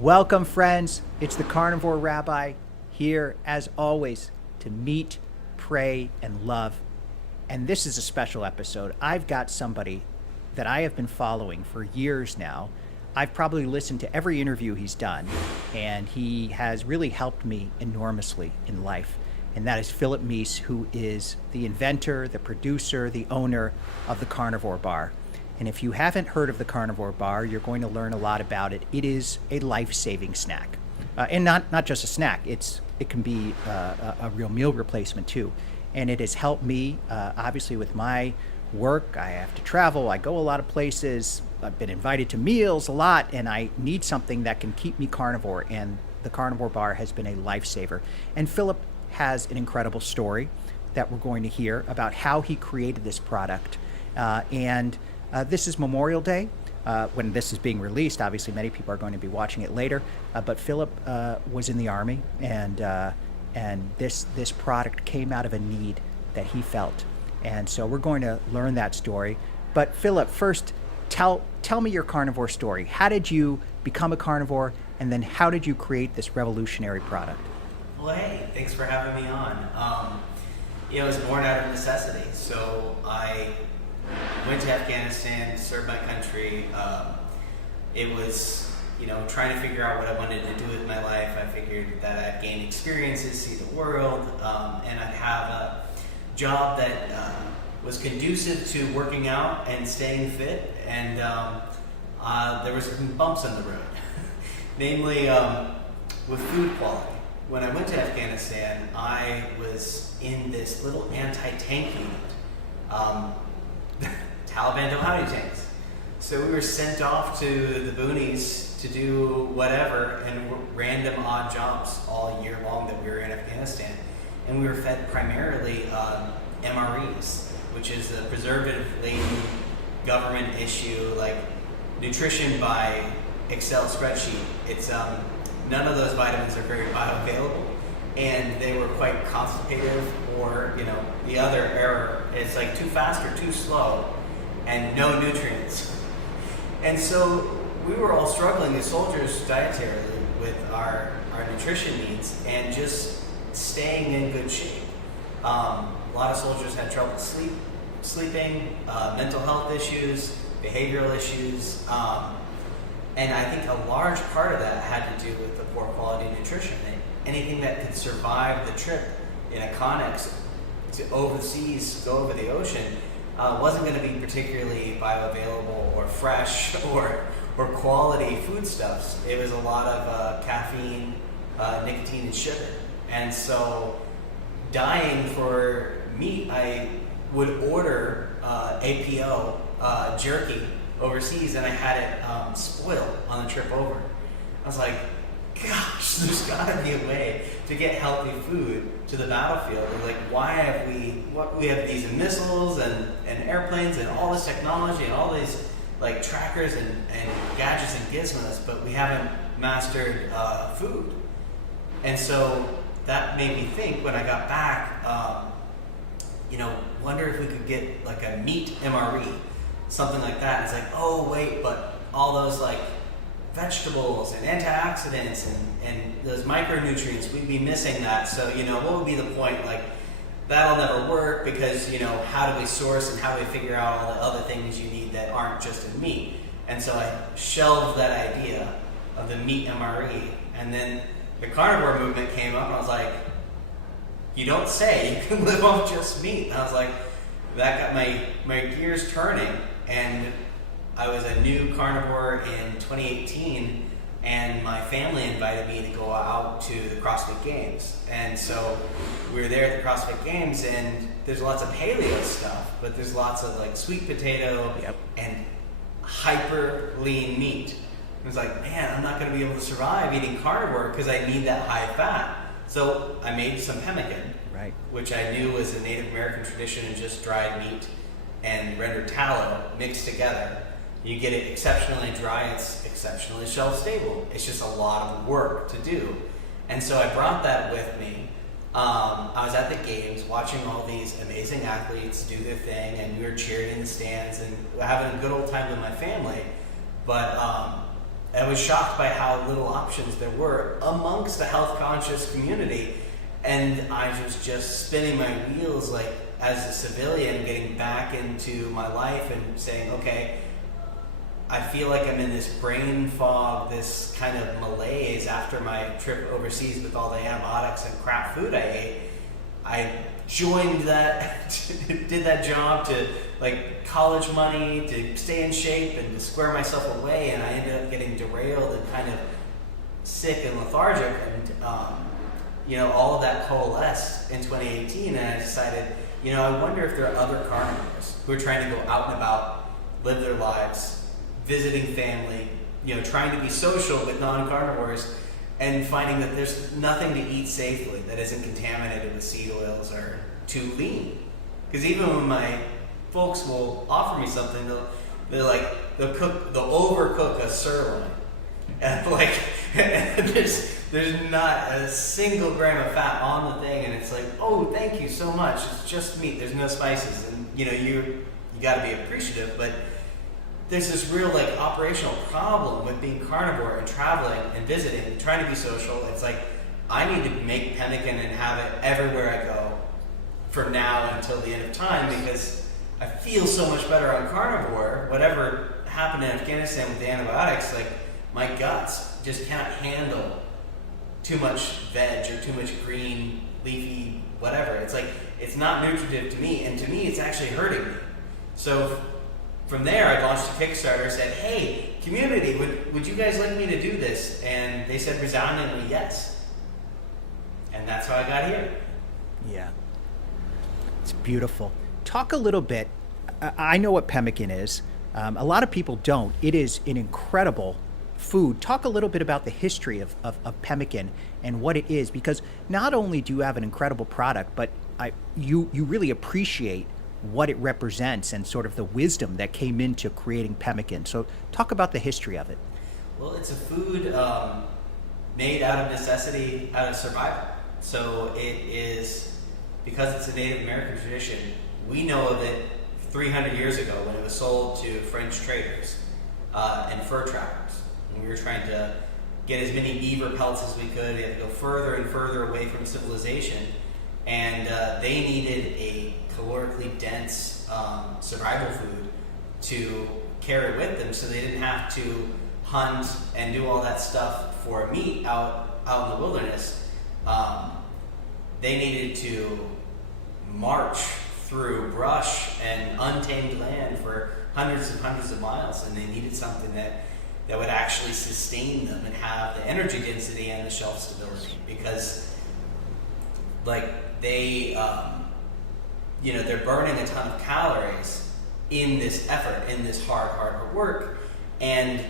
Welcome, friends. It's the Carnivore Rabbi here, as always, to meet, pray, and love. And this is a special episode. I've got somebody that I have been following for years now. I've probably listened to every interview he's done, and he has really helped me enormously in life. And that is Philip Meece, who is the inventor, the producer, the owner of the Carnivore Bar. And if you haven't heard of the Carnivore Bar, you're going to learn a lot about it. It is a life-saving snack. And not just a snack. It can be a real meal replacement, too. And it has helped me, obviously, with my work. I have to travel. I go a lot of places. I've been invited to meals a lot, and I need something that can keep me carnivore. And the Carnivore Bar has been a lifesaver. And Philip has an incredible story that we're going to hear about how he created this product. This is Memorial Day. When this is being released, obviously many people are going to be watching it later. But Philip was in the Army, and this product came out of a need that he felt. And so we're going to learn that story. But Philip, first, tell me your carnivore story. How did you become a carnivore, and then how did you create this revolutionary product? Well, hey, thanks for having me on. I was born out of necessity. So I went to Afghanistan, served my country. It was, trying to figure out what I wanted to do with my life. I figured that I'd gain experiences, see the world, and I'd have a job that was conducive to working out and staying fit. And there was some bumps in the road, namely with food quality. When I went to Afghanistan, I was in this little anti-tank unit. Taliban don't have any tanks. So we were sent off to the boonies to do whatever and random odd jobs all year long that we were in Afghanistan. And we were fed primarily MREs, which is a preservative-laden government issue, like nutrition by Excel spreadsheet. It's none of those vitamins are very bioavailable, and they were quite constipative, or the other error is like too fast or too slow, and no nutrients. And so we were all struggling as soldiers dietarily with our nutrition needs and just staying in good shape. A lot of soldiers had trouble sleeping, mental health issues, behavioral issues, and I think a large part of that had to do with the poor quality nutrition. Anything that could survive the trip in a Connex to overseas, go over the ocean, wasn't going to be particularly bioavailable or fresh or quality foodstuffs. It was a lot of caffeine, nicotine, and sugar. And so, dying for meat, I would order APO jerky overseas, and I had it spoiled on the trip over. I was like, gosh, there's got to be a way to get healthy food to the battlefield. And like, why have we have these missiles and airplanes and all this technology and all these like trackers and gadgets and gizmos, but we haven't mastered food. And so that made me think when I got back, wonder if we could get like a meat MRE, something like that. It's like, oh wait, but all those like vegetables and antioxidants and those micronutrients, we'd be missing that. So, what would be the point? Like, that'll never work because, how do we source and how do we figure out all the other things you need that aren't just in meat? And so I shelved that idea of the meat MRE. And then the carnivore movement came up, and I was like, you don't say you can live off just meat. And I was like, that got my gears turning. And I was a new carnivore in 2018, and my family invited me to go out to the CrossFit Games. And so we were there at the CrossFit Games, and there's lots of paleo stuff, but there's lots of like sweet potato and hyper lean meat. I was like, man, I'm not going to be able to survive eating carnivore because I need that high fat. So I made some pemmican, which I knew was a Native American tradition, and just dried meat and rendered tallow mixed together. You get it exceptionally dry, it's exceptionally shelf stable. It's just a lot of work to do. And so I brought that with me. I was at the games watching all these amazing athletes do their thing, and we were cheering in the stands and having a good old time with my family. But I was shocked by how little options there were amongst the health conscious community. And I was just spinning my wheels, like as a civilian, getting back into my life and saying, okay, I feel like I'm in this brain fog, this kind of malaise after my trip overseas with all the antibiotics and crap food I ate. I joined that, did that job to like college money to stay in shape and to square myself away, and I ended up getting derailed and kind of sick and lethargic, and all of that coalesced in 2018, and I decided, I wonder if there are other carnivores who are trying to go out and about, live their lives, visiting family, trying to be social with non-carnivores, and finding that there's nothing to eat safely that isn't contaminated with seed oils or too lean. Because even when my folks will offer me something, they'll overcook a sirloin, and there's not a single gram of fat on the thing, and it's like, oh, thank you so much. It's just meat. There's no spices, and you got to be appreciative, but there's this real operational problem with being carnivore and traveling and visiting and trying to be social. It's like, I need to make pemmican and have it everywhere I go from now until the end of time, because I feel so much better on carnivore. Whatever happened in Afghanistan with the antibiotics, my guts just can't handle too much veg or too much green, leafy, whatever. It's it's not nutritive to me, and to me it's actually hurting me. So from there, I launched a Kickstarter, said, hey, community, would you guys like me to do this? And they said resoundingly yes. And that's how I got here. Yeah. It's beautiful. Talk a little bit. I know what pemmican is. A lot of people don't. It is an incredible food. Talk a little bit about the history of pemmican and what it is, because not only do you have an incredible product, but you really appreciate what it represents and sort of the wisdom that came into creating pemmican. So talk about the history of it. Well, it's a food made out of necessity, out of survival. So it is, because it's a Native American tradition, we know of it 300 years ago when it was sold to French traders and fur trappers. And we were trying to get as many beaver pelts as we could. We had to go further and further away from civilization. And they needed a calorically dense survival food to carry with them, so they didn't have to hunt and do all that stuff for meat out in the wilderness. They needed to march through brush and untamed land for hundreds and hundreds of miles, and they needed something that would actually sustain them and have the energy density and the shelf stability, because they're burning a ton of calories in this effort, in this hard work, and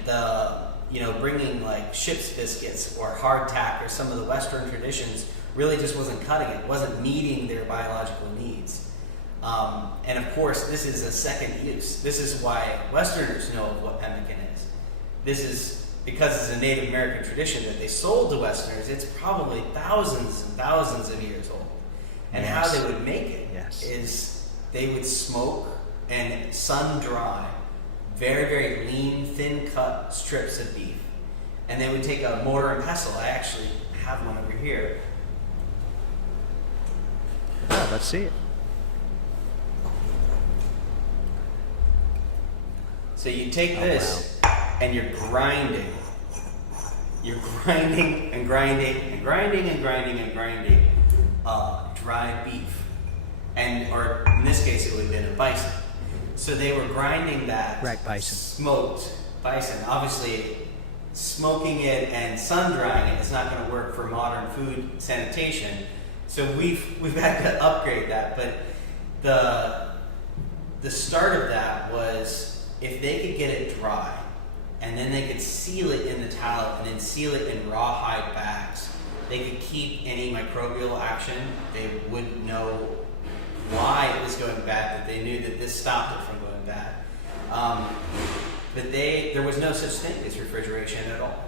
bringing ship's biscuits or hardtack or some of the Western traditions really just wasn't cutting it. It wasn't meeting their biological needs. And of course, this is a second use. This is why Westerners know of what pemmican is. This is because it's a Native American tradition that they sold to Westerners. It's probably thousands and thousands of years old. And yes. How they would make it is they would smoke and sun dry very, very lean, thin cut strips of beef. And they would take a mortar and pestle. I actually have one over here. Oh, let's see it. So you take this and you're grinding. You're grinding and grinding and grinding and grinding and grinding dry beef. Or in this case, it would have been a bison. So they were grinding that bison. Smoked bison. Obviously, smoking it and sun drying it is not going to work for modern food sanitation. So we've had to upgrade that. But the start of that was, if they could get it dry, and then they could seal it in the tallow and then seal it in rawhide bags, they could keep any microbial action. They would know why it was going bad, that they knew that this stopped it from going bad. But there was no such thing as refrigeration at all.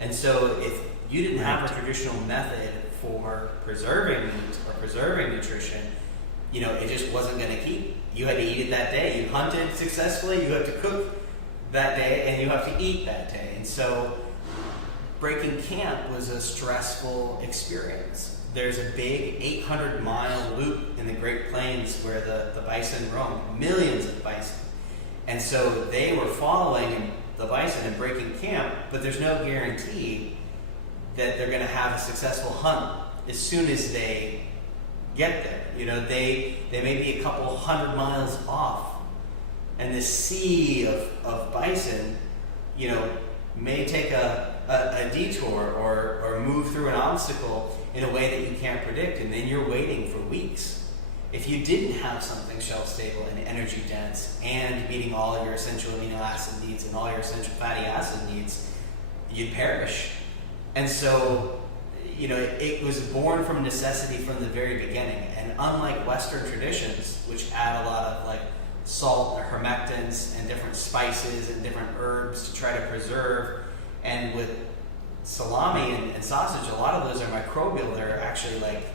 And so if you didn't have a traditional method for preserving meat or preserving nutrition, it just wasn't going to keep. You had to eat it that day. You hunted successfully, you have to cook that day, and you have to eat that day. And And so breaking camp was a stressful experience. There's a big 800-mile loop in the Great Plains where the bison roam, millions of bison. And so they were following the bison and breaking camp, but there's no guarantee that they're going to have a successful hunt as soon as they get there. You know, they may be a couple 100 miles off, and the sea of bison, you know, may take a detour or move through an obstacle in a way that you can't predict, and then you're waiting for weeks. If you didn't have something shelf stable and energy dense and meeting all your essential amino acid needs and all your essential fatty acid needs, you'd perish. And so, you know, it was born from necessity from the very beginning. And unlike Western traditions, which add a lot of like salt or hermectans and different spices and different herbs to try to preserve, and with salami and sausage, a lot of those are microbial. They're actually like,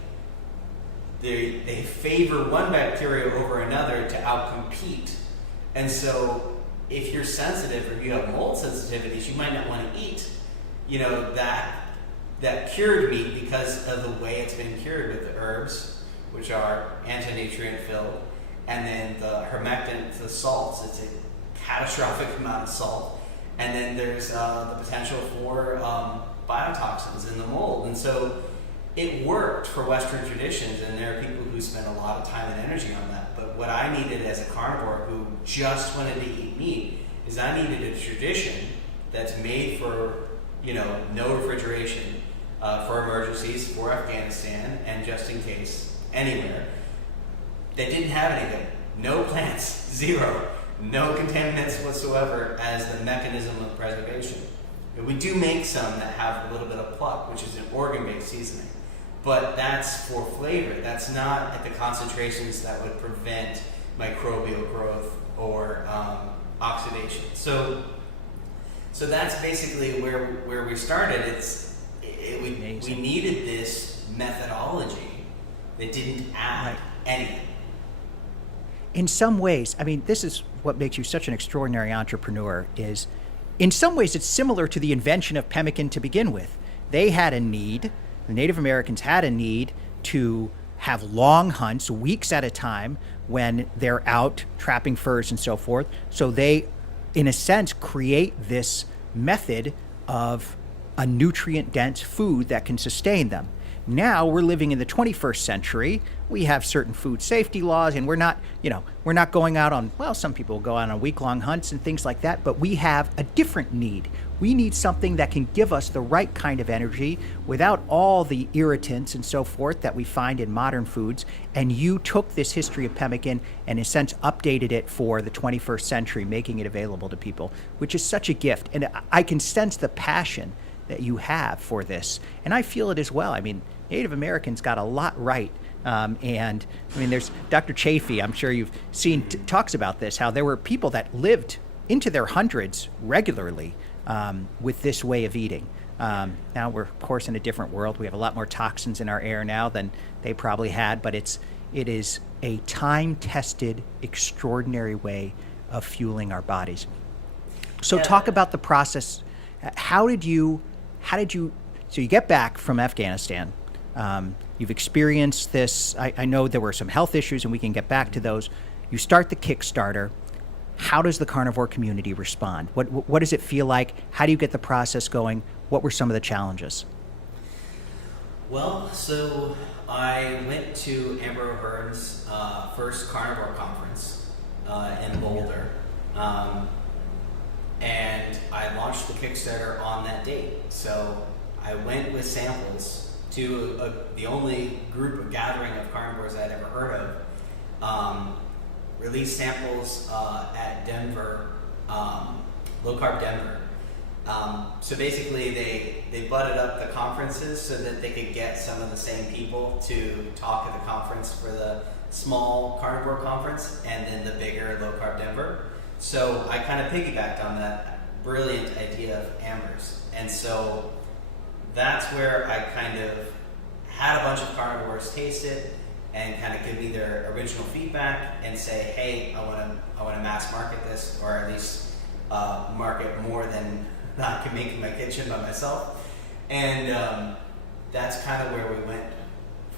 they favor one bacteria over another to outcompete. And so if you're sensitive or you have mold sensitivities, you might not want to eat, you know, that cured meat because of the way it's been cured with the herbs, which are anti-nutrient filled, and then the hermectant, the salts. It's a catastrophic amount of salt. And then there's the potential for biotoxins in the mold. And so it worked for Western traditions, and there are people who spend a lot of time and energy on that. But what I needed as a carnivore who just wanted to eat meat is I needed a tradition that's made for, you know, no refrigeration, for emergencies, for Afghanistan, and just in case, anywhere. That didn't have anything. No plants, zero. No contaminants whatsoever as the mechanism of preservation. And we do make some that have a little bit of pluck, which is an organ-based seasoning. But that's for flavor. That's not at the concentrations that would prevent microbial growth or oxidation. So that's basically where we started. We needed this methodology that didn't add anything. In some ways, I mean, this is what makes you such an extraordinary entrepreneur, is in some ways it's similar to the invention of pemmican to begin with. They had a need, the Native Americans had a need to have long hunts, weeks at a time, when they're out trapping furs and so forth. So they, in a sense, create this method of a nutrient-dense food that can sustain them. Now we're living in the 21st century. We have certain food safety laws, and we're not going out on, well, some people go out on week-long hunts and things like that, but we have a different need. We need something that can give us the right kind of energy without all the irritants and so forth that we find in modern foods. And you took this history of pemmican and, in a sense, updated it for the 21st century, making it available to people, which is such a gift. And I can sense the passion that you have for this. And I feel it as well. I mean, Native Americans got a lot right. And I mean, there's Dr. Chafee, I'm sure you've seen, talks about this, how there were people that lived into their hundreds regularly with this way of eating. Now we're, of course, in a different world. We have a lot more toxins in our air now than they probably had, but it is a time-tested, extraordinary way of fueling our bodies. So talk about the process. How did you, so you get back from Afghanistan, you've experienced this, I know there were some health issues and we can get back to those. You start the Kickstarter. How does the carnivore community respond? What does it feel like? How do you get the process going? What were some of the challenges? Well, so I went to Amber O'Hearn's first carnivore conference in Boulder. And I launched the Kickstarter on that date. So I went with samples to the only group of gathering of carnivores I'd ever heard of. Released samples at Denver, Low Carb Denver. So basically they butted up the conferences so that they could get some of the same people to talk at the conference for the small carnivore conference and then the bigger Low Carb Denver. So I kind of piggybacked on that brilliant idea of Amber's. And so that's where I kind of had a bunch of carnivores taste it and kind of give me their original feedback and say, hey, I want to mass market this, or at least market more than that I can make in my kitchen by myself. And that's kind of where we went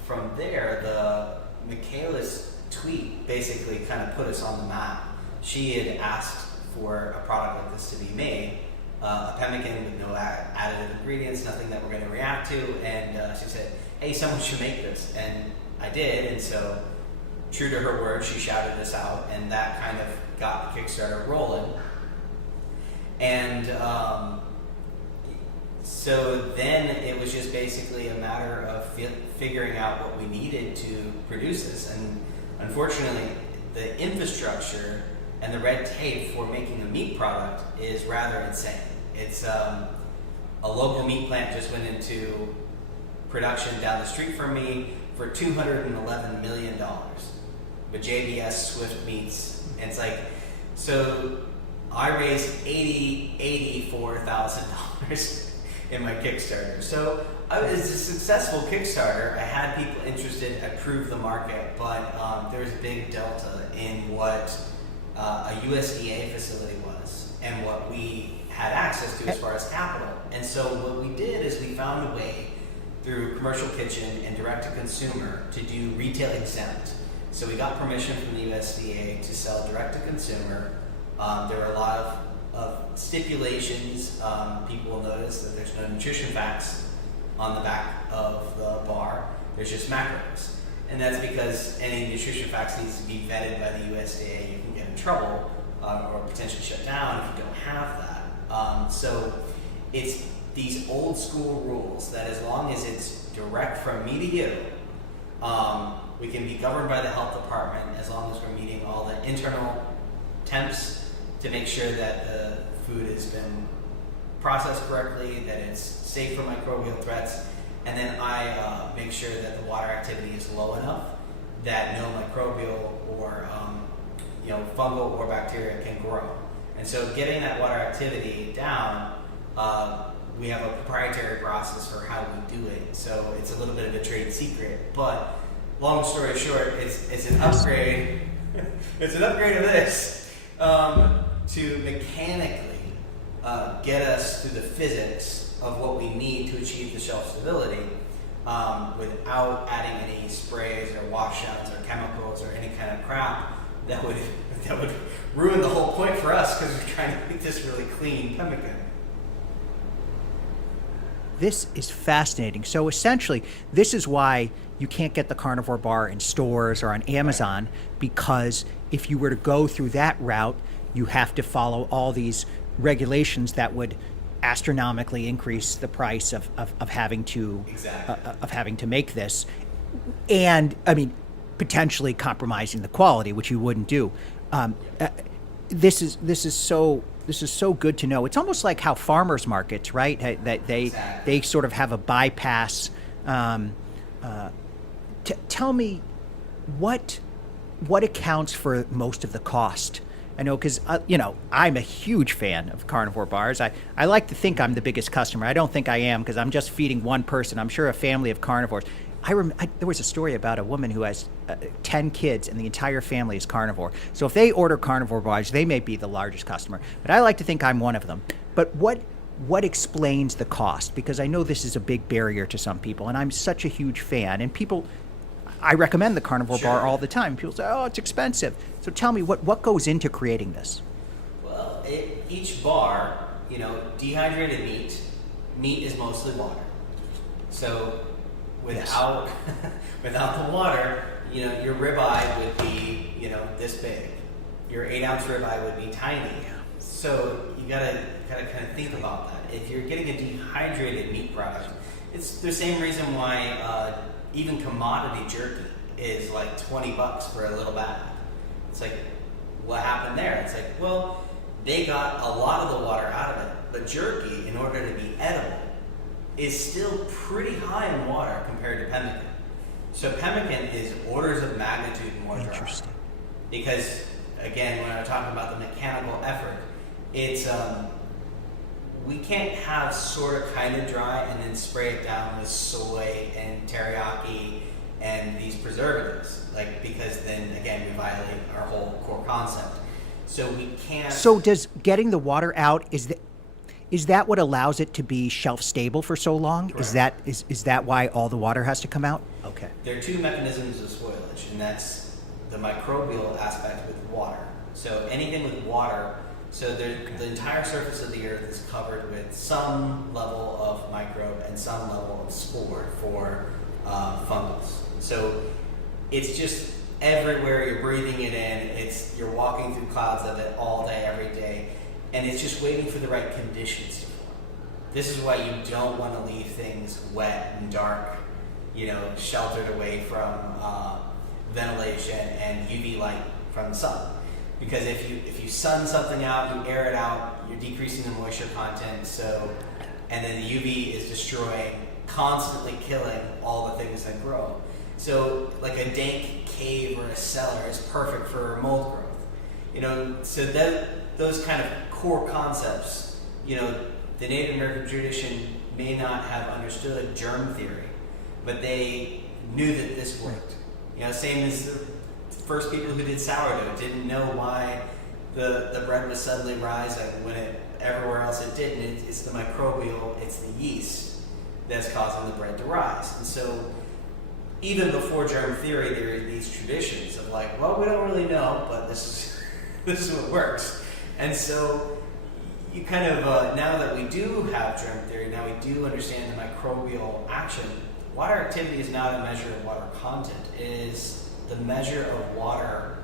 from there. The Michaela's tweet basically kind of put us on the map. She had asked for a product like this to be made, a pemmican with no additive ingredients, nothing that we're going to react to, and she said, hey, someone should make this, and I did, and so true to her word, she shouted this out, and that kind of got the Kickstarter rolling. And so then it was just basically a matter of figuring out what we needed to produce this, and unfortunately the infrastructure and the red tape for making a meat product is rather insane. It's a local meat plant just went into production down the street from me for $211 million with JBS Swift Meats. And it's like, so I raised $84,000 in my Kickstarter. So it was a successful Kickstarter. I had people interested. I proved the market, but there was a big delta in what a USDA facility was and what we had access to as far as capital. And so what we did is we found a way through Commercial Kitchen and direct to consumer to do retail exempt. So we got permission from the USDA to sell direct to consumer. There were a lot of stipulations. People will notice that there's no nutrition facts on the back of the bar. There's just macros. And that's because any nutrition facts needs to be vetted by the USDA. You can get in trouble or potentially shut down if you don't have that. So it's these old school rules that as long as it's direct from me to you, we can be governed by the health department as long as we're meeting all the internal temps to make sure that the food has been processed correctly, that it's safe for microbial threats, and then I make sure that the water activity is low enough that no microbial or fungal or bacteria can grow. And so getting that water activity down, we have a proprietary process for how we do it. So it's a little bit of a trade secret, but long story short, it's an upgrade. It's an upgrade of this to mechanically get us through the physics of what we need to achieve the shelf stability without adding any sprays or washdowns or chemicals or any kind of crap that would ruin the whole point for us because we're trying to make this really clean pemmican. This is fascinating. So essentially, this is why you can't get the Carnivore bar in stores or on Amazon, because if you were to go through that route, you have to follow all these regulations that would astronomically increase the price of having to of having to make this, and I mean potentially compromising the quality, which you wouldn't do. This is so good to know. It's almost like how farmers markets, right? That they sort of have a bypass. Tell me what accounts for most of the cost. I know because I'm a huge fan of Carnivore bars. I like to think I'm the biggest customer. I don't think I am because I'm just feeding one person. I'm sure a family of carnivores. There was a story about a woman who has 10 kids and the entire family is carnivore. So if they order Carnivore bars, they may be the largest customer. But I like to think I'm one of them. But what explains the cost? Because I know this is a big barrier to some people, and I'm such a huge fan. And I recommend the Carnivore bar all the time. People say, oh, it's expensive. So tell me, what goes into creating this? Well, each bar, dehydrated meat is mostly water. So without the water, your ribeye would be, this big. Your 8-ounce ribeye would be tiny. So you gotta kind of think about that. If you're getting a dehydrated meat product, it's the same reason why even commodity jerky is like $20 for a little bag. It's like, what happened there? It's like, well, they got a lot of the water out of it, but jerky, in order to be edible, is still pretty high in water compared to pemmican. So pemmican is orders of magnitude more dry. Interesting. Because, again, when I'm talking about the mechanical effort, it's we can't have sort of kind of dry and then spray it down with soy and teriyaki and these preservatives, because then again we violate our whole core concept. So we can't. So does getting the water out, is Is that what allows it to be shelf stable for so long? Correct. Is that why all the water has to come out? Okay. There are two mechanisms of spoilage, and that's the microbial aspect with water. So anything with water, the entire surface of the earth is covered with some level of microbe and some level of spore for fungus. So it's just everywhere. You're breathing it in. You're walking through clouds of it all day, every day, and it's just waiting for the right conditions to form. This is why you don't want to leave things wet and dark, sheltered away from ventilation and UV light from the sun. Because if you sun something out, you air it out, you're decreasing the moisture content. And then the UV is destroying, constantly killing all the things that grow. So like a dank cave or a cellar is perfect for mold growth. So those kind of core concepts, the Native American tradition may not have understood germ theory, but they knew that this worked. Same as the first people who did sourdough didn't know why the bread was suddenly rising when everywhere else it didn't. It's the microbial, it's the yeast that's causing the bread to rise. And so even before germ theory, there are these traditions of like, well, we don't really know, but this is what works. And so you kind of, now that we do have germ theory, now we do understand the microbial action. Water activity is not a measure of water content. It is the measure of water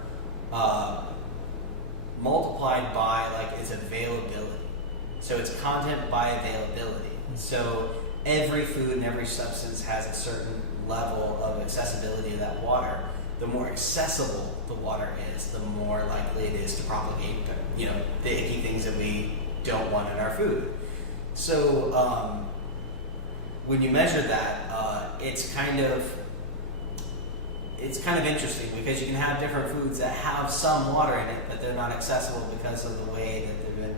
multiplied by its availability. So it's content by availability. So every food and every substance has a certain level of accessibility to that water. The more accessible the water is, the more likely it is to propagate the icky things that we don't want in our food. So when you measure that, it's kind of interesting because you can have different foods that have some water in it, but they're not accessible because of the way that they've been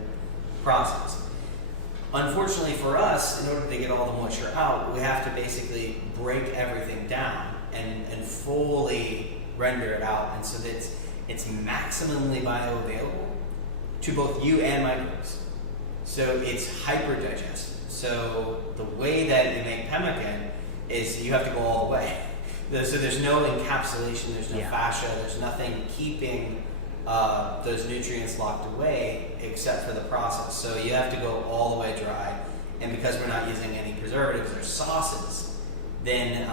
processed. Unfortunately for us, in order to get all the moisture out, we have to basically break everything down and fully render it out, and so that it's maximally bioavailable to both you and microbes. So it's hyperdigested. So the way that you make pemmican is you have to go all the way. So there's no encapsulation, there's no fascia, there's nothing keeping those nutrients locked away except for the process. So you have to go all the way dry. And because we're not using any preservatives or sauces, then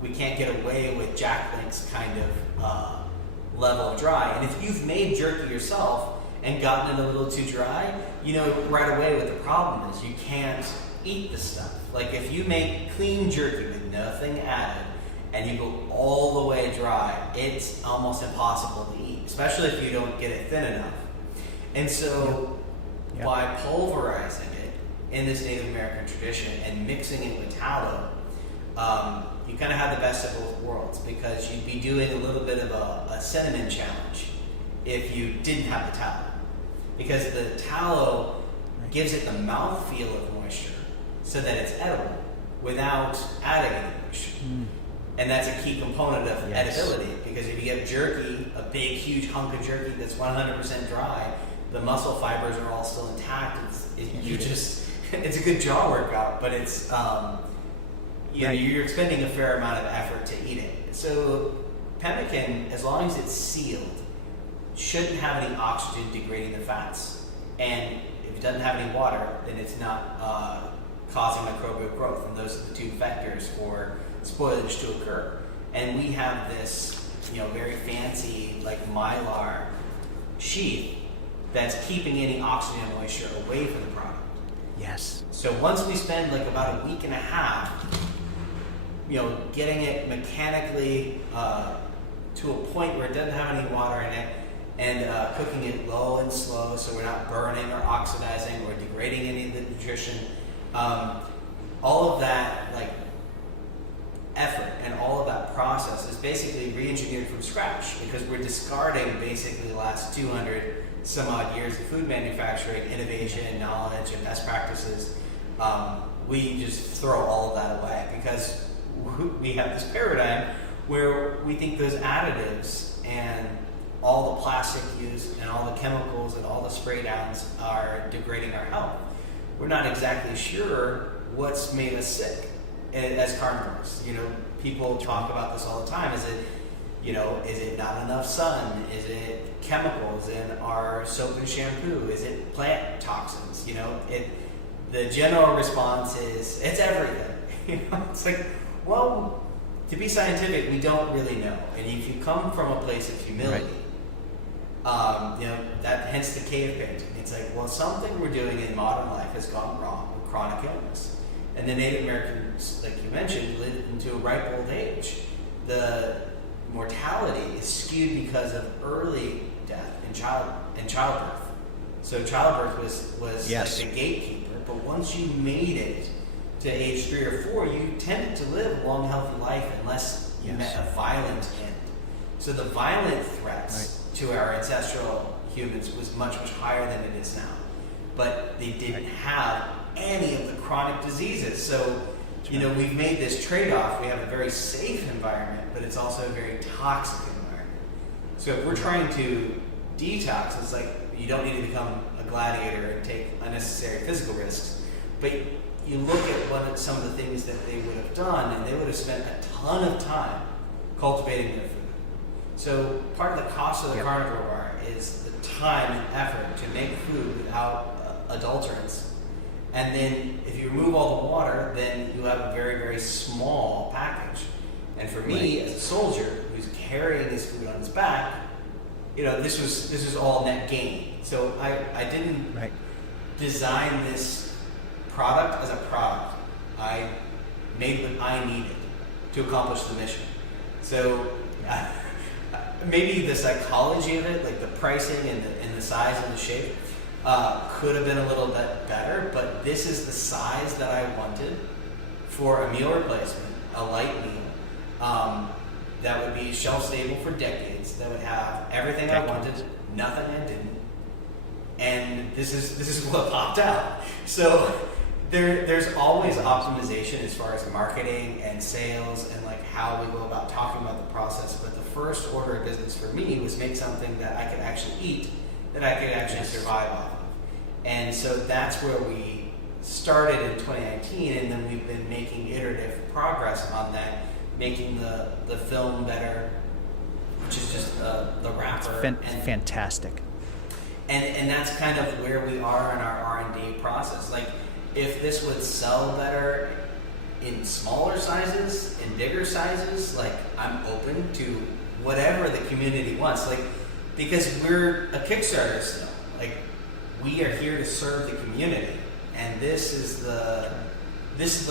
we can't get away with Jack Link's kind of level of dry. And if you've made jerky yourself and gotten it a little too dry, you know right away what the problem is. You can't eat the stuff. Like if you make clean jerky with nothing added and you go all the way dry, it's almost impossible to eat, especially if you don't get it thin enough. And so by pulverizing it in this Native American tradition and mixing it with tallow, you kind of have the best of both worlds, because you'd be doing a little bit of a cinnamon challenge if you didn't have the tallow, because the tallow gives it the mouthfeel of moisture so that it's edible without adding any moisture. And that's a key component of edibility, because if you get jerky, a big huge hunk of jerky that's 100% dry, the muscle fibers are all still intact. It's a good jaw workout, but it's you're expending a fair amount of effort to eat it. So pemmican, as long as it's sealed, shouldn't have any oxygen degrading the fats. And if it doesn't have any water, then it's not causing microbial growth. And those are the two vectors for spoilage to occur. And we have this, very fancy mylar sheath that's keeping any oxygen and moisture away from the product. Yes. So once we spend about a week and a half, getting it mechanically to a point where it doesn't have any water in it, and cooking it low and slow so we're not burning or oxidizing or degrading any of the nutrition, all of that effort and all of that process is basically re-engineered from scratch, because we're discarding basically the last 200 some odd years of food manufacturing, innovation, knowledge, and best practices. We just throw all of that away because we have this paradigm where we think those additives and all the plastic use and all the chemicals and all the spray downs are degrading our health. we're not exactly sure what's made us sick as carnivores. You know, people talk about this all the time. Is it not enough sun? Is it chemicals in our soap and shampoo? Is it plant toxins? You know, the general response is it's everything. You know, it's like, well, to be scientific, we don't really know. And if you come from a place of humility, you know, that hence the cave painting. It's like, well, something we're doing in modern life has gone wrong with chronic illness. And the Native Americans, like you mentioned, lived into a ripe old age. The mortality is skewed because of early death and childbirth. So childbirth was yes. like the gatekeeper. But once you made it to age 3 or 4, you tended to live a long, healthy life unless you met a violent end. So the violent threats to our ancestral humans was much, much higher than it is now. But they didn't have any of the chronic diseases. So, you know, we've made this trade-off. We have a very safe environment, but it's also a very toxic environment. So if we're trying to detox, it's like you don't need to become a gladiator and take unnecessary physical risks. But you look at some of the things that they would have done, and they would have spent a ton of time cultivating their food. So part of the cost of the carnivore bar is the time and effort to make food without adulterants. And then if you remove all the water, then you have a very, very small package. And for me, as a soldier who's carrying this food on his back, you know, this was all net gain. So I didn't design this product as a product. I made what I needed to accomplish the mission. So maybe the psychology of it, like the pricing and the size and the shape, could have been a little bit better, but this is the size that I wanted for a meal replacement, a light meal, that would be shelf stable for decades, that would have everything I wanted, nothing I didn't, and this is what popped out. So there's always optimization as far as marketing and sales and like how we go about talking about the process, but the first order of business for me was make something that I could actually eat, that I could actually survive off of. And so that's where we started in 2019, and then we've been making iterative progress on that, making the film better, which is just the wrapper. Fantastic. And that's kind of where we are in our R&D process. Like, if this would sell better in smaller sizes, in bigger sizes, like, I'm open to whatever the community wants. Like, because we're a Kickstarter still. Like, we are here to serve the community, and this is the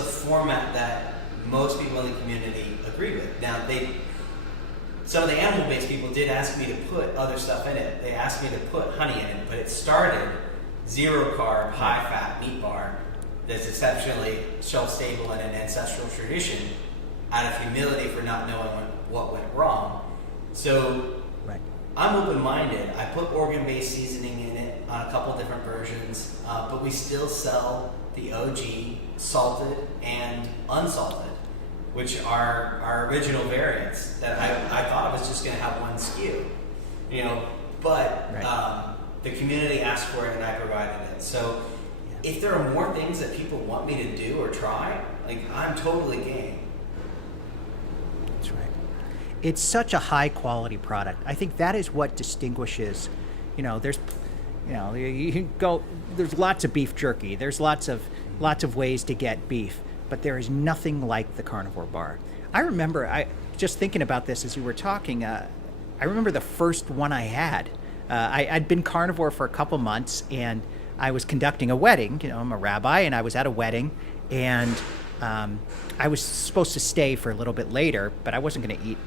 format that most people in the community agree with. Now, some of the animal-based people did ask me to put other stuff in it. They asked me to put honey in it, but it started 0-carb, high-fat meat bar that's exceptionally shelf-stable in an ancestral tradition out of humility for not knowing what went wrong. So I'm open-minded. I put organ-based seasoning in it on a couple different versions, but we still sell the OG salted and unsalted, which are our original variants that I thought I was just going to have one SKU, you know, but the community asked for it and I provided it. So if there are more things that people want me to do or try, like, I'm totally game. That's right. It's such a high quality product. I think that is what distinguishes, you know, you can go, there's lots of beef jerky. There's lots of ways to get beef, but there is nothing like the carnivore bar. I remember, just thinking about this as you were talking, I remember the first one I had. I'd been carnivore for a couple months, and I was conducting a wedding. You know, I'm a rabbi, and I was at a wedding, and I was supposed to stay for a little bit later, but I wasn't going to eat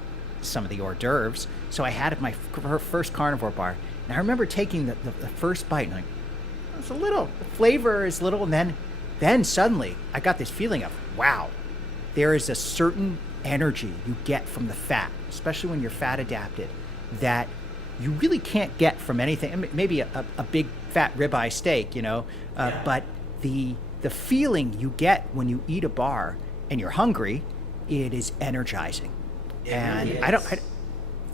some of the hors d'oeuvres, so I had my first carnivore bar. And I remember taking the first bite, and it's a little, the flavor is little, and then suddenly I got this feeling of, wow, there is a certain energy you get from the fat, especially when you're fat adapted, that you really can't get from anything. Maybe a big fat ribeye steak, you know, but the feeling you get when you eat a bar and you're hungry, it is energizing. And really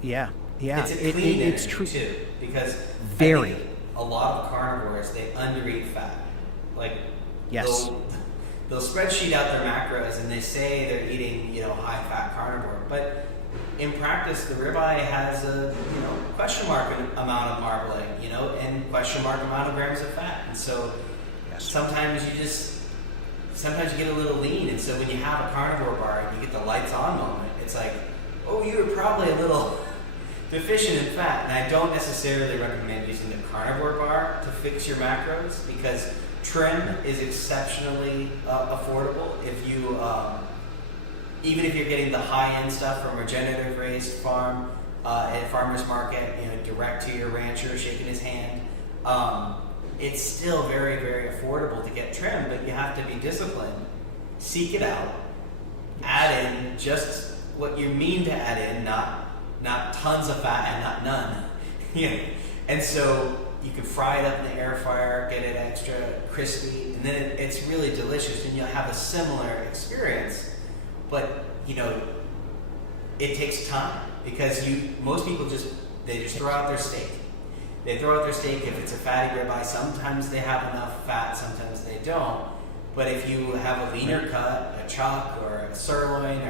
yeah. It's a clean it's energy true too, because very. I think a lot of carnivores, they undereat fat. Like, Yes. They'll spreadsheet out their macros and they say they're eating, high fat carnivore, but in practice, the ribeye has a question mark amount of marbling, and question mark amount of grams of fat, and so sometimes you get a little lean, and so when you have a carnivore bar and you get the lights on moment, it's like, oh, you were probably a little deficient in fat. And I don't necessarily recommend using the carnivore bar to fix your macros, because trim is exceptionally affordable. If you even if you're getting the high-end stuff from regenerative raised farm at farmer's market, direct to your rancher, shaking his hand, it's still very, very affordable to get trim, but you have to be disciplined. Seek it out. Add in just what you mean to add in, not tons of fat and not none. And so you can fry it up in the air fryer, get it extra crispy, and then it's really delicious, and you'll have a similar experience. But it takes time, because most people just throw out their steak. They throw out their steak. If it's a fatty ribeye, sometimes they have enough fat, sometimes they don't. But if you have a leaner cut, a chuck or a sirloin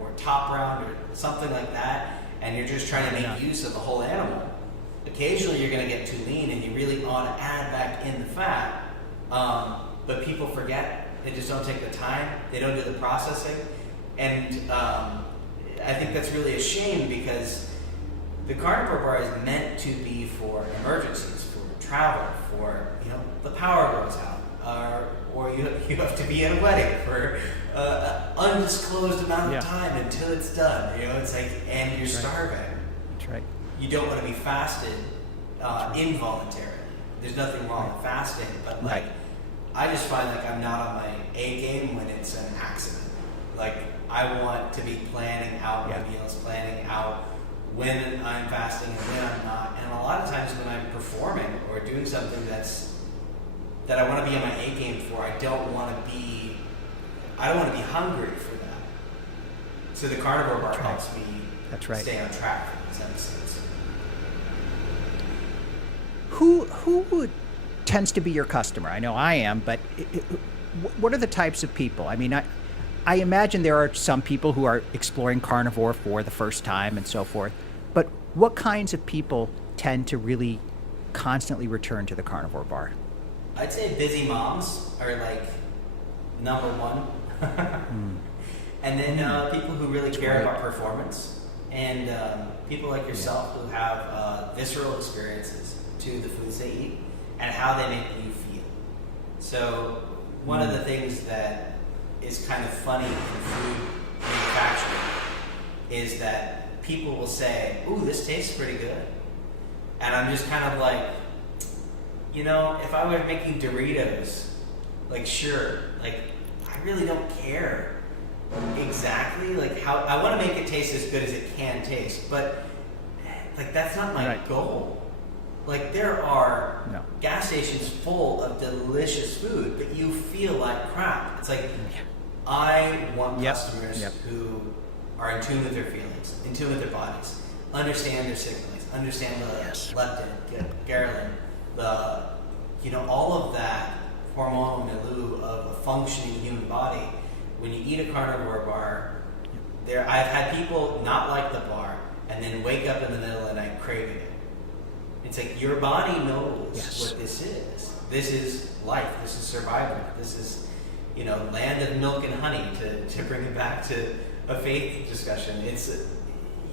or top round or something like that, and you're just trying to make use of the whole animal, occasionally you're going to get too lean, and you really want to add back in the fat. But people forget. They just don't take the time. They don't do the processing. And I think that's really a shame, because the carnivore bar is meant to be for emergencies, for travel, for the power goes out, or you have to be at a wedding for an undisclosed amount of time until it's done. It's like, and you're starving. That's right. You don't want to be fasted involuntarily. There's nothing wrong with fasting, but I just find like I'm not on my A game when it's an accident. Like, I want to be planning out my meals, planning out when I'm fasting and when I'm not. And a lot of times when I'm performing or doing something that I want to be on my A game for, I don't want to be hungry for that. So the carnivore bar helps me stay on track for these episodes. Who tends to be your customer? I know I am, but what are the types of people? I mean, I imagine there are some people who are exploring carnivore for the first time and so forth, but what kinds of people tend to really constantly return to the carnivore bar? I'd say busy moms are like number one. And then people who really care about performance, and people like yourself who have visceral experiences to the foods they eat and how they make you feel. So one of the things that is kind of funny in food manufacturing is that people will say, ooh, this tastes pretty good. And I'm just kind of like, if I were making Doritos, like, sure, like, I really don't care exactly, like, how I want to make it taste as good as it can taste, but like, that's not my goal. Like, there are gas stations full of delicious food, but you feel like crap. It's like, I want customers who are in tune with their feelings, in tune with their bodies, understand their signals, understand the leptin, ghrelin, all of that hormonal milieu of a functioning human body. When you eat a carnivore bar, I've had people not like the bar and then wake up in the middle of the night craving it. It's like, your body knows what this is. This is life. This is survival. This is, land of milk and honey, to bring it back to a faith discussion. It's,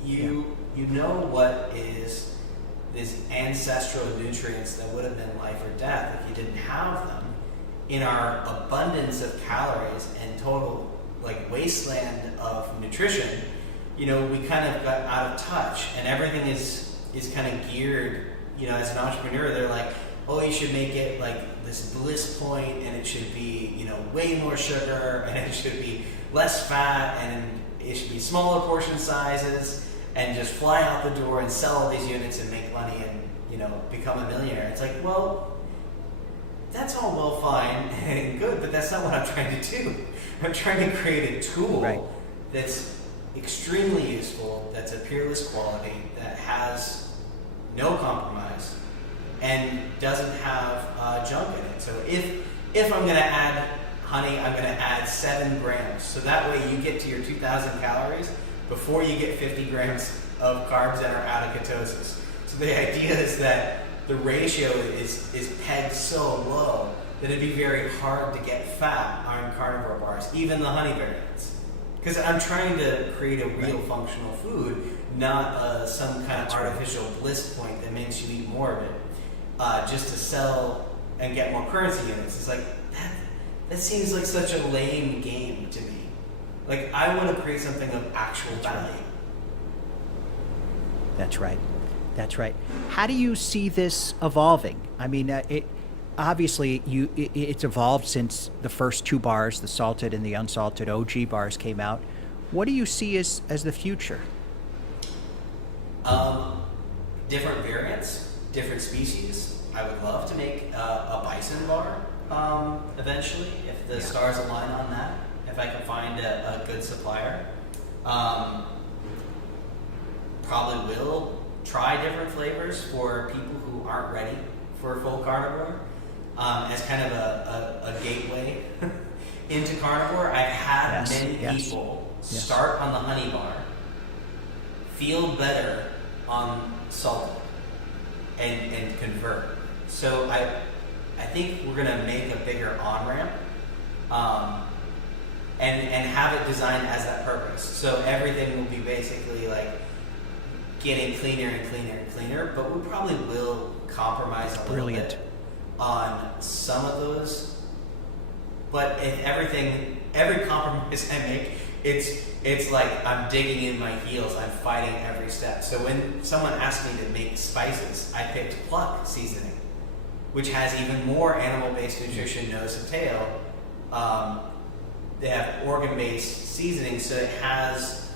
you know what is these ancestral nutrients that would have been life or death if you didn't have them. In our abundance of calories and total wasteland of nutrition, we kind of got out of touch, and everything is kind of geared, as an entrepreneur, they're like, oh, you should make it like this bliss point, and it should be, way more sugar, and it should be less fat, and it should be smaller portion sizes, and just fly out the door and sell all these units and make money and, become a millionaire. It's like, well, that's all well, fine and good, but that's not what I'm trying to do. I'm trying to create a tool that's extremely useful, that's a peerless quality, that has no compromise, and doesn't have junk in it. So if if I'm going to add honey, I'm going to add 7 grams. So that way you get to your 2,000 calories before you get 50 grams of carbs that are out of ketosis. So the idea is that the ratio is pegged so low that it'd be very hard to get fat on carnivore bars, even the honey variants. Because I'm trying to create a real functional food, not some kind of artificial bliss point that makes you eat more of it, just to sell and get more currency units. It's like, that seems like such a lame game to me. Like, I want to create something of actual value. That's right. That's right. How do you see this evolving? I mean, it obviously it's evolved since the first 2 bars, the salted and the unsalted OG bars, came out. What do you see as the future? Different variants, different species. I would love to make a bison bar eventually, if the stars align on that. If I can find a good supplier, probably will try different flavors for people who aren't ready for full carnivore, as kind of a gateway into carnivore. I've had many people start on the honey bar, feel better on salted, and convert. So I think we're gonna make a bigger on-ramp, and have it designed as that purpose. So everything will be basically like getting cleaner and cleaner and cleaner, but we probably will compromise a little bit on some of those. But if every compromise I make, it's like I'm digging in my heels, I'm fighting every step. So when someone asked me to make spices, I picked pluck seasoning, which has even more animal-based nutrition, nose and tail. They have organ-based seasoning, so it has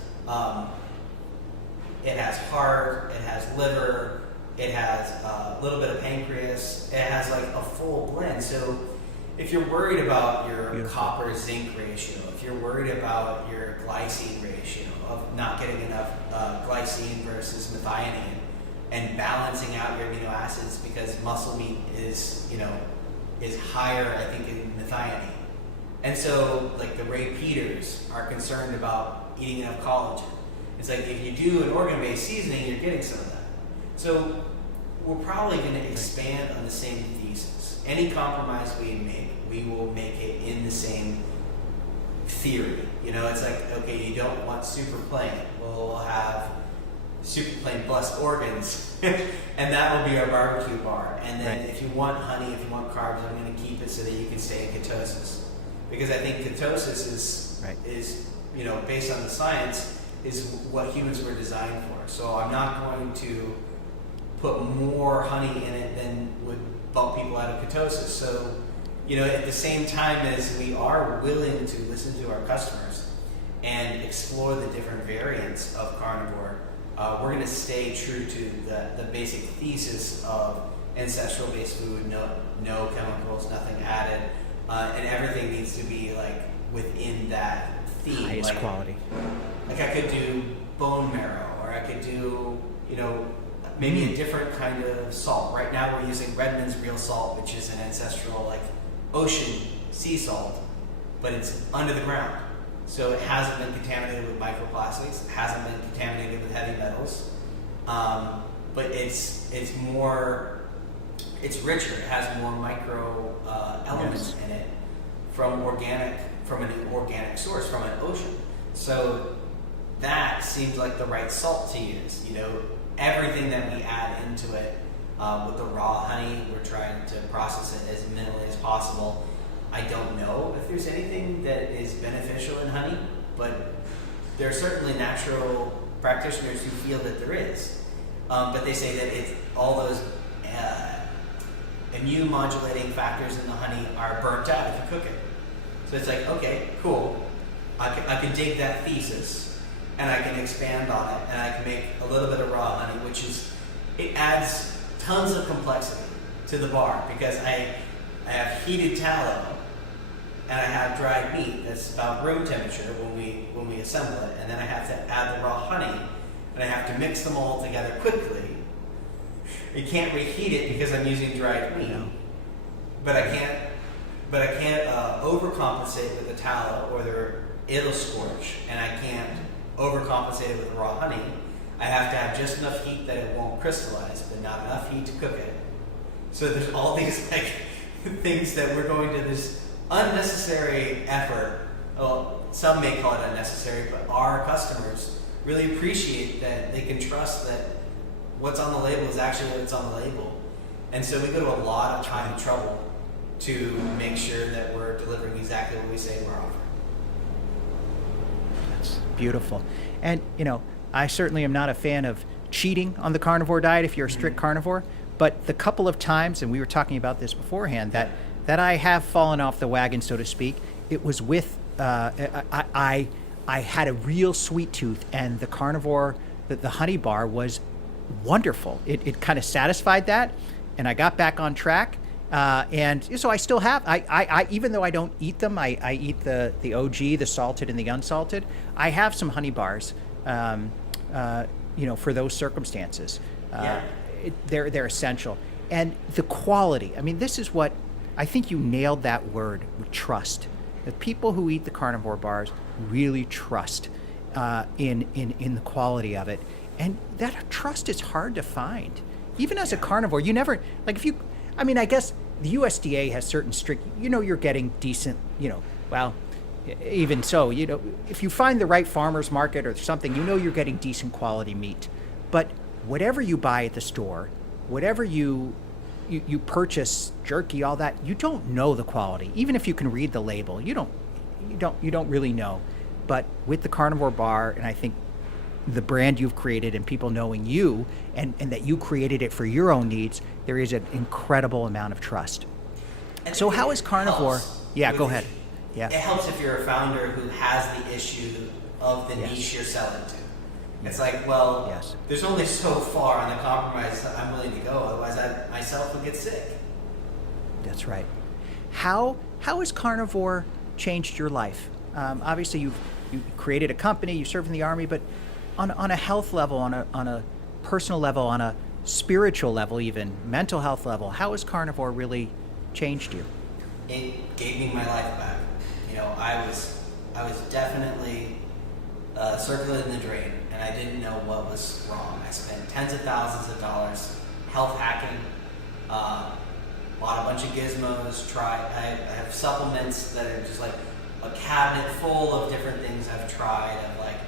heart, it has liver, it has a little bit of pancreas, it has like a full blend. So if you're worried about your copper zinc ratio, if you're worried about your glycine ratio of not getting enough glycine versus methionine, and balancing out your amino acids, because muscle meat is higher, I think, in methionine. And so like the Ray Peters are concerned about eating enough collagen. It's like, if you do an organ-based seasoning, you're getting some of that. So we're probably going to expand on the same thesis. Any compromise we make, we will make it in the same theory. It's like, okay, you don't want super plain. Well, we'll have super plain plus organs, and that will be our barbecue bar. And then if you want honey, if you want carbs, I'm going to keep it so that you can stay in ketosis. Because I think ketosis is based on the science, is what humans were designed for. So I'm not going to put more honey in it than would bump people out of ketosis. So, at the same time as we are willing to listen to our customers and explore the different variants of carnivore, we're going to stay true to the basic thesis of ancestral-based food, no chemicals, nothing added, and everything needs to be like within that theme. Highest quality. Like I could do bone marrow, or I could do, maybe a different kind of salt. Right now we're using Redmond's real salt, which is an ancestral, like, ocean sea salt, but it's under the ground. So it hasn't been contaminated with microplastics, it hasn't been contaminated with heavy metals, but it's richer, it has more micro elements in it from an organic source, from an ocean. So that seems like the right salt to use. Everything that we add into it, with the raw honey, we're trying to process it as minimally as possible. I don't know if there's anything that is beneficial in honey, but there are certainly natural practitioners who feel that there is. But they say that it's all those immune modulating factors in the honey are burnt out if you cook it. So it's like, okay, cool. I can dig that thesis, and I can expand on it, and I can make a little bit of raw honey, it adds tons of complexity to the bar, because I have heated tallow, and I have dried meat that's about room temperature when we assemble it, and then I have to add the raw honey, and I have to mix them all together quickly. You can't reheat it because I'm using dried meat, but I can't but I can't overcompensate with the tallow it'll scorch, and I can't overcompensate it with raw honey. I have to have just enough heat that it won't crystallize, but not enough heat to cook it. So there's all these like things that we're going to this unnecessary effort. Well, some may call it unnecessary, but our customers really appreciate that they can trust that what's on the label is actually what's on the label. And so we go to a lot of time and trouble to make sure that we're delivering exactly what we say we're offering. That's beautiful. And, I certainly am not a fan of cheating on the carnivore diet if you're a strict carnivore, but the couple of times, and we were talking about this beforehand, that I have fallen off the wagon, so to speak, it was with, I had a real sweet tooth, and the carnivore, the honey bar was wonderful. It kind of satisfied that, and I got back on track. And so I still have, I even though I don't eat them, I eat the OG, the salted and the unsalted. I have some honey bars, for those circumstances. They're essential. And the quality, I mean, this is what, I think you nailed that word, trust. The people who eat the carnivore bars really trust in the quality of it. And that trust is hard to find. Even as a carnivore, you never, like I guess the USDA has certain strict, you're getting decent, even so, if you find the right farmer's market or something, you're getting decent quality meat. But whatever you buy at the store, whatever you purchase, jerky, all that, you don't know the quality. Even if you can read the label, you don't really know. But with the carnivore bar, and I think the brand you've created and people knowing you and that you created it for your own needs, there is an incredible amount of trust. And so how is carnivore? Yeah, go ahead. Yeah. It helps if you're a founder who has the issue of the niche you're selling to. It's like, there's only so far on the compromise that I'm willing to go, otherwise I myself would get sick. That's right. How has carnivore changed your life? Obviously you created a company, you served in the Army, but on a health level, on a personal level, on a spiritual level, even mental health level, how has carnivore really changed you? It gave me my life back. I was definitely circulating the drain, and I didn't know what was wrong. I spent tens of thousands of dollars health hacking, bought a bunch of gizmos, I have supplements that are just like a cabinet full of different things I've tried. Of like,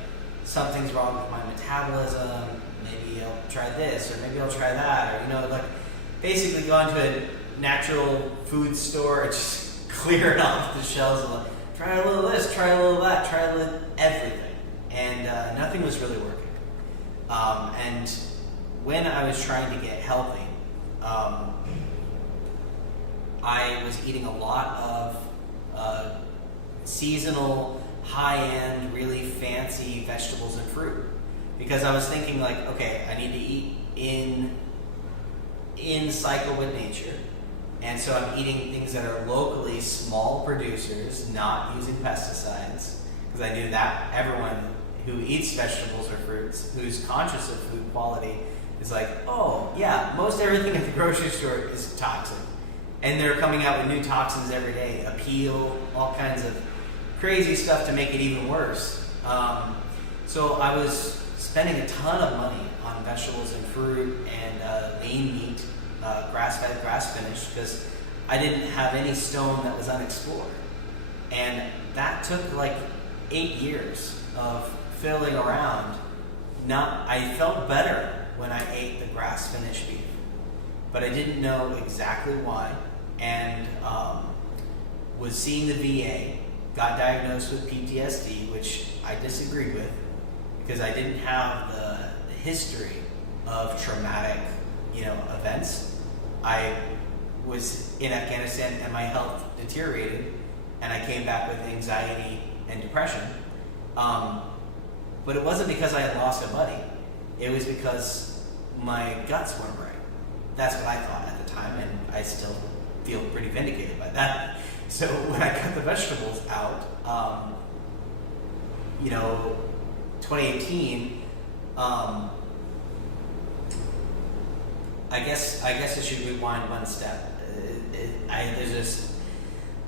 something's wrong with my metabolism, maybe I'll try this, or maybe I'll try that, or basically go into a natural food store and just clear it off the shelves and like, try a little of this, try a little of that, try a little everything. And nothing was really working. And when I was trying to get healthy, I was eating a lot of seasonal, high-end, really fancy vegetables and fruit. Because I was thinking like, okay, I need to eat in cycle with nature. And so I'm eating things that are locally small producers, not using pesticides. Because I knew that everyone who eats vegetables or fruits, who's conscious of food quality, is like, oh yeah, most everything at the grocery store is toxic. And they're coming out with new toxins every day, appeal, all kinds of crazy stuff to make it even worse. So I was spending a ton of money on vegetables and fruit and lean meat, grass-fed, grass-finished, because I didn't have any stone that was unexplored. And that took like 8 years of fiddling around. I felt better when I ate the grass-finished beef, but I didn't know exactly why, and was seeing the VA, got diagnosed with PTSD, which I disagreed with because I didn't have the history of traumatic, events. I was in Afghanistan and my health deteriorated, and I came back with anxiety and depression. But it wasn't because I had lost a buddy. It was because my guts weren't right. That's what I thought at the time, and I still feel pretty vindicated by that. So when I cut the vegetables out, 2018, I guess I should rewind one step.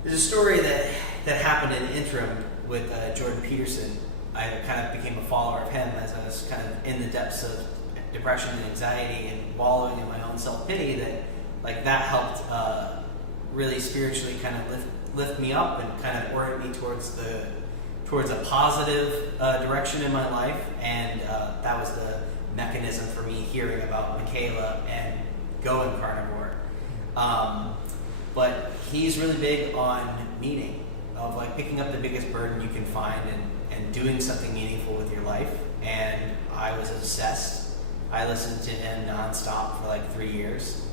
There's a story that happened in the interim with Jordan Peterson. I kind of became a follower of him as I was kind of in the depths of depression and anxiety and wallowing in my own self-pity, that helped really spiritually kind of lift me up and kind of orient me towards a positive direction in my life. And that was the mechanism for me hearing about Michaela and going carnivore. But he's really big on meaning, of picking up the biggest burden you can find and doing something meaningful with your life. And I was obsessed. I listened to him nonstop for 3 years,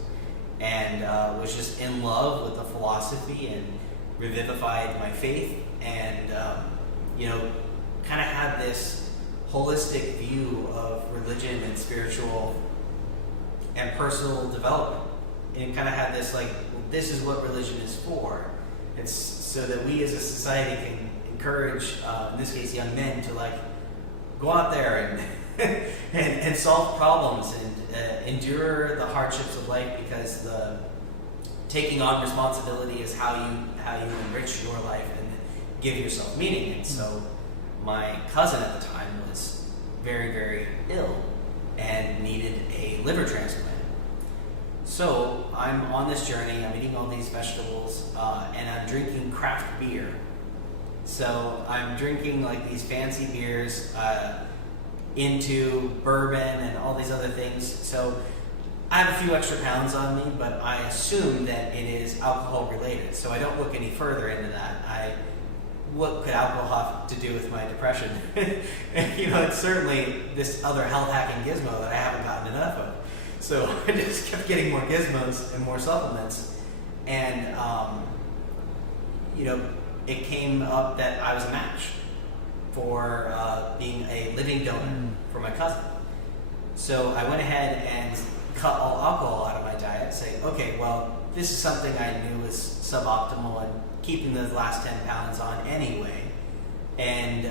and was just in love with the philosophy and revivified my faith, and kind of had this holistic view of religion and spiritual and personal development, and kind of had this this is what religion is for. It's so that we as a society can encourage, in this case, young men to go out there and solve problems and endure the hardships of life, because the taking on responsibility is how you enrich your life and give yourself meaning. And so my cousin at the time was very, very ill and needed a liver transplant. So I'm on this journey, I'm eating all these vegetables, and I'm drinking craft beer. So I'm drinking these fancy beers, into bourbon and all these other things. So I have a few extra pounds on me, but I assume that it is alcohol related. So I don't look any further into that. What could alcohol have to do with my depression? It's certainly this other health hacking gizmo that I haven't gotten enough of. So I just kept getting more gizmos and more supplements. And, it came up that I was a match for being a living donor for my cousin. So I went ahead and cut all alcohol out of my diet, saying, okay, well, this is something I knew was suboptimal and keeping the last 10 pounds on anyway. And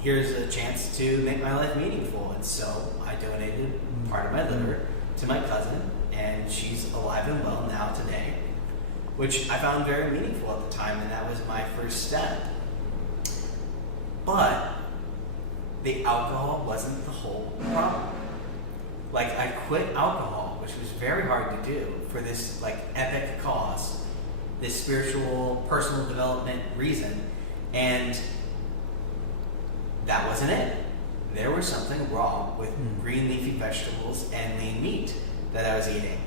here's a chance to make my life meaningful. And so I donated part of my liver to my cousin, and she's alive and well now today, which I found very meaningful at the time, and that was my first step. But the alcohol wasn't the whole problem. I quit alcohol, which was very hard to do, for this epic cause, this spiritual, personal development reason, and that wasn't it. There was something wrong with green leafy vegetables and lean meat that I was eating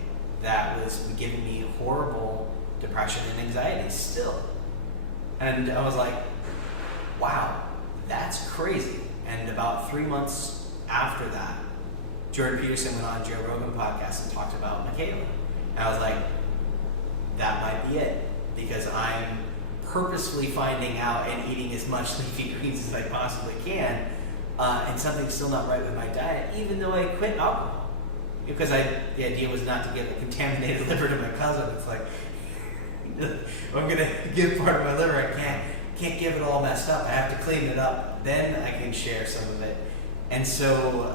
that was giving me horrible depression and anxiety still. And I was like, wow, that's crazy. And about 3 months after that, Jordan Peterson went on Joe Rogan podcast and talked about Michaela. And I was like, that might be it, because I'm purposefully finding out and eating as much leafy greens as I possibly can, and something's still not right with my diet, even though I quit alcohol. Because the idea was not to give a contaminated liver to my cousin. It's I'm gonna give part of my liver, I can't give it all messed up. I have to clean it up. Then I can share some of it. And so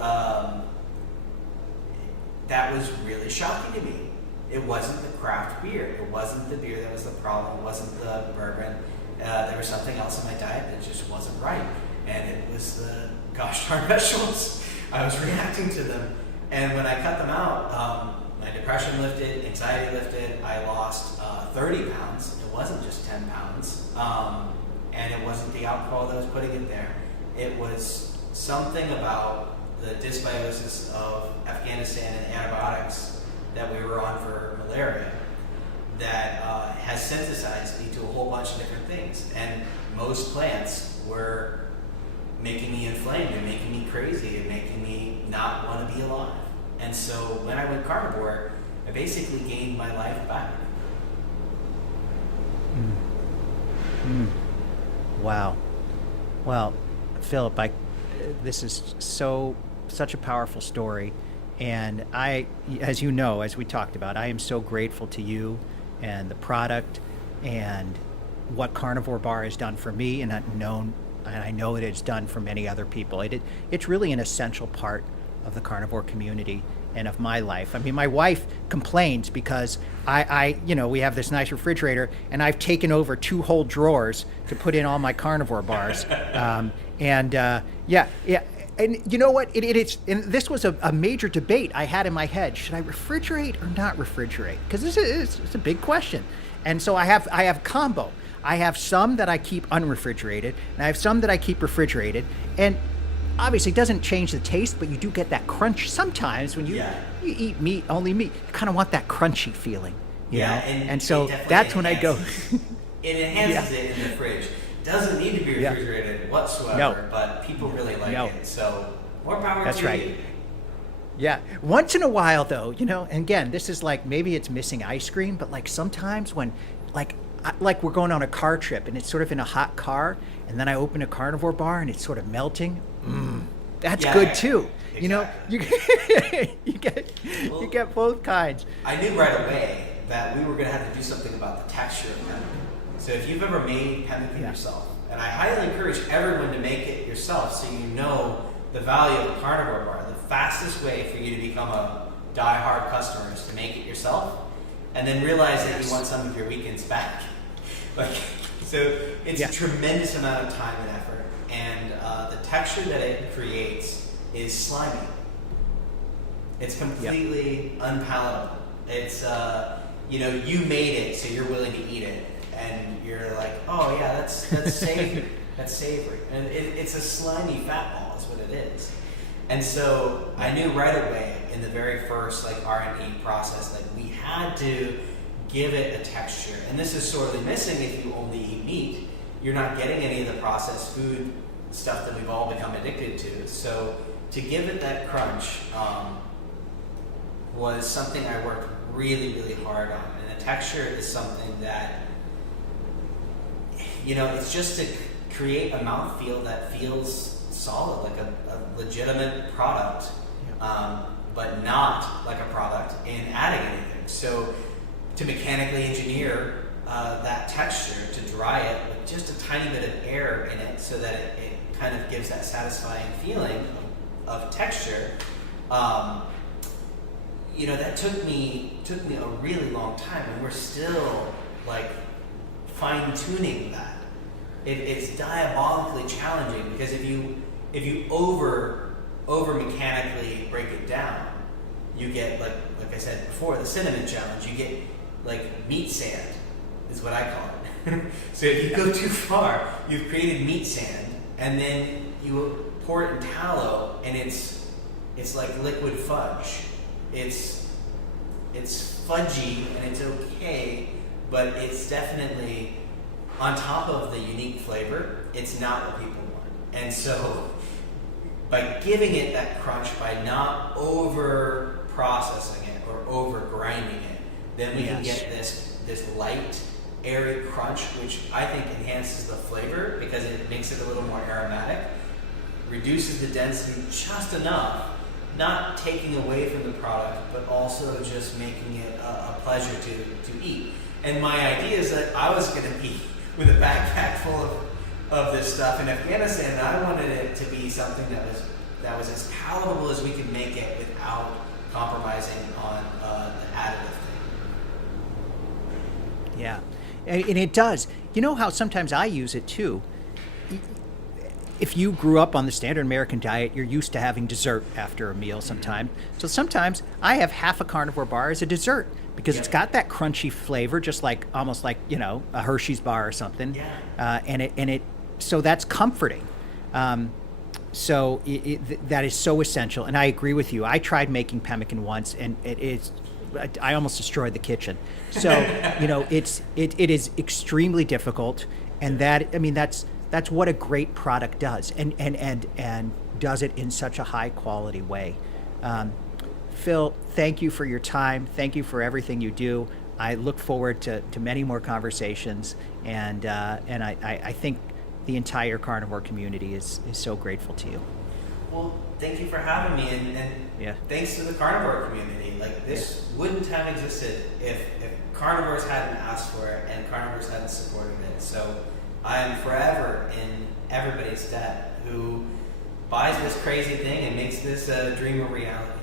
that was really shocking to me. It wasn't the craft beer. It wasn't the beer that was the problem. It wasn't the bourbon. There was something else in my diet that just wasn't right. And it was the gosh darn vegetables. I was reacting to them. And when I cut them out, my depression lifted, anxiety lifted. I lost 30 pounds. It wasn't just 10 pounds. And it wasn't the alcohol that was putting it there. It was something about the dysbiosis of Afghanistan and antibiotics that we were on for malaria that has synthesized me to a whole bunch of different things. And most plants were making me inflamed and making me crazy and making me not want to be alive. And so when I went carnivore, I basically gained my life back. Wow. Well, Philip, this is such a powerful story. And I, as you know, as we talked about, I am so grateful to you and the product and what Carnivore Bar has done for me, and I know it has done for many other people. It's really an essential part of the carnivore community and of my life. I mean, my wife complains because we have this nice refrigerator, and I've taken over 2 whole drawers to put in all my carnivore bars. And you know what? And this was a major debate I had in my head. Should I refrigerate or not refrigerate? Because it's a big question. And so I have combo. I have some that I keep unrefrigerated, and I have some that I keep refrigerated. And obviously it doesn't change the taste, but you do get that crunch sometimes when you eat meat, only meat. You kind of want that crunchy feeling, you know? And so that's when I go. It enhances it in the fridge. Doesn't need to be refrigerated whatsoever, but people really like it. So more power to you. Yeah. Once in a while, though, and again, this is like, maybe it's missing ice cream, but like sometimes when, like we're going on a car trip and it's sort of in a hot car, and then I open a carnivore bar and it's sort of melting. That's good too. Exactly. You get both kinds. I knew right away that we were going to have to do something about the texture of pemmican. So if you've ever made pemmican yourself, and I highly encourage everyone to make it yourself so you know the value of a carnivore bar, the fastest way for you to become a die-hard customer is to make it yourself, and then realize that you want some of your weekends back. So it's a tremendous amount of time and effort, and the texture that it creates is slimy. It's completely unpalatable. It's you made it, so you're willing to eat it, and you're like, oh yeah, that's savory. That's savory, and it's a slimy fat ball is what it is. And so I knew right away in the very first R&D process that we had to give it a texture, and this is sorely missing if you only eat meat. You're not getting any of the processed food stuff that we've all become addicted to. So to give it that crunch was something I worked really, really hard on, and the texture is something that it's just to create a mouthfeel that feels solid, like a legitimate product, but not like a product and adding anything. So to mechanically engineer that texture, to dry it with just a tiny bit of air in it so that it kind of gives that satisfying feeling of texture, that took me a really long time, and we're still fine-tuning that. It's diabolically challenging because if you over mechanically break it down, you get like I said before, the cinnamon challenge. You get meat sand, is what I call it. So if you go too far, you've created meat sand, and then you pour it in tallow, and it's like liquid fudge. It's fudgy and it's okay, but it's definitely, on top of the unique flavor, it's not what people want. And so by giving it that crunch, by not over processing it or over grinding it, then we can get this light, airy crunch, which I think enhances the flavor because it makes it a little more aromatic, reduces the density just enough, not taking away from the product, but also just making it a pleasure to eat. And my idea is that I was going to be with a backpack full of this stuff in Afghanistan, and I wanted it to be something that was as palatable as we could make it without compromising on the additive thing. Yeah, and it does. You know how sometimes I use it too? If you grew up on the standard American diet, you're used to having dessert after a meal sometime. So sometimes I have half a carnivore bar as a dessert because it's got that crunchy flavor, just almost like a Hershey's bar or something. Yeah. So that's comforting. So that is so essential, and I agree with you. I tried making pemmican once, and I almost destroyed the kitchen. So it is extremely difficult, and that's what a great product does, and does it in such a high quality way. Phil, thank you for your time. Thank you for everything you do. I look forward to many more conversations, and I think the entire carnivore community is so grateful to you. Well, thank you for having me, and thanks to the carnivore community. This wouldn't have existed if carnivores hadn't asked for it and carnivores hadn't supported it. So I am forever in everybody's debt who buys this crazy thing and makes this dream a reality.